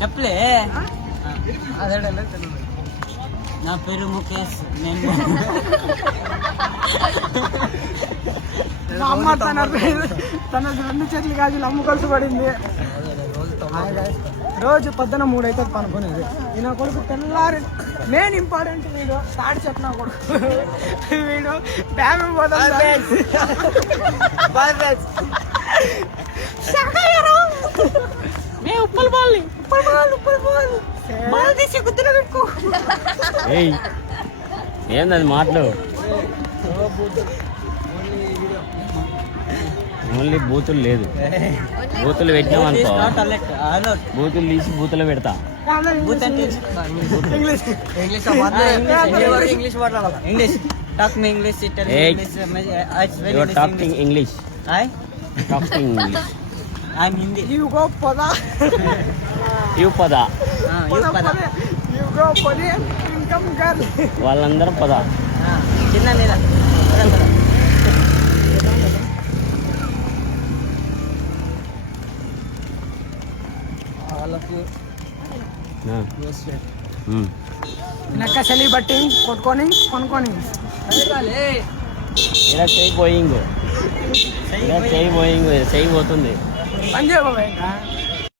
చెప్పలే నా పేరు ముఖేష్. నేను మా అమ్మ తన 2 చేతులు గాజులు అమ్ముకొలుసు పడింది. రోజు పొద్దున 3 అవుతుంది పనుకునేది. ఈయన కొడుకు తెల్లారి మెయిన్ ఇంపార్టెంట్ వీడు తాడి చెప్పిన కొడుకు వీడు డ్యామ్ పోతాడు. ఉప్పల్ బాల్ తీసి గుర్తులో పెట్టుకో. ఏంది మాటలు? ఓన్లీ బూతులు లేదు. బూతులు పెట్టినామనుకో, బూతులు తీసి బూతులు పెడతా. English talk me English. Your talking English. Talking English. I'm Hindi. You go pada. You పద. You go pada. Income girl. వాళ్ళందరూ పద. చిన్న నీళ్ళ నక్క చలి బట్టి కొట్టుకొని కొనుక్కొని ఇలా చేయి పోయింగు, ఇలా చేయి పోయింగు, చేయి పోతుంది. పని చేయబోయే ఇంకా